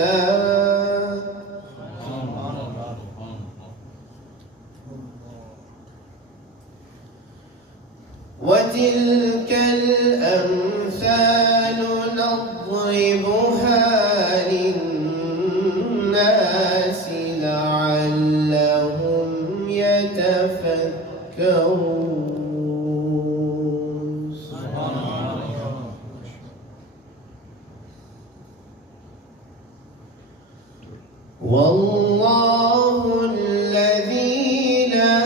الله. وتلك الأمثال نضربها للناس لعلهم يتفكرون. والله الذي لا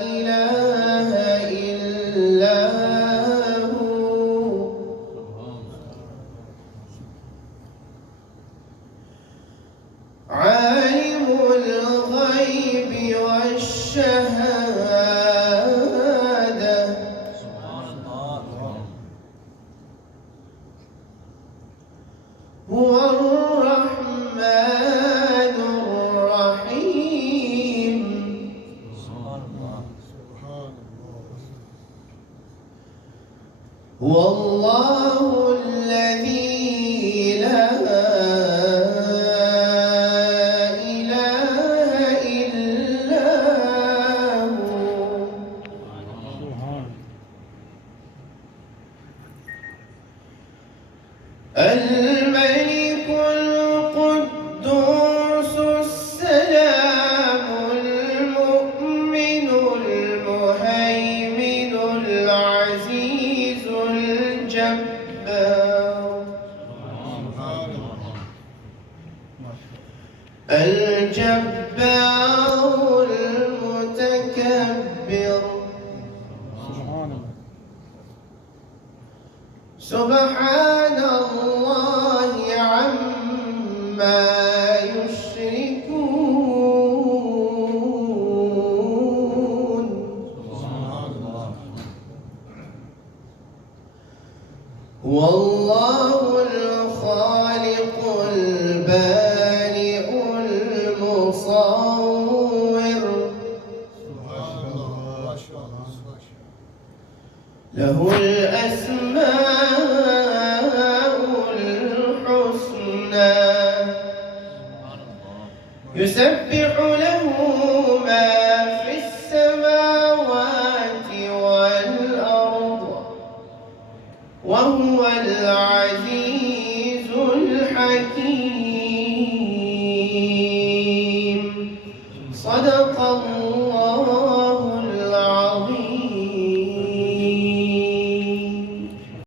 إله إلا هو عالم الغيب والشهادة هو الرحمن الرحيم. هو الله الذي لا إله إلا هو الملك القدوس السلام المؤمن المهيمن العزيز الجبار المتكبر. سبحان الله عما يشركون. هو الله الخالق البارئ المصور له الأسماء الحسنى يسبح له ما في السماوات والأرض وهو العزيز الحكيم.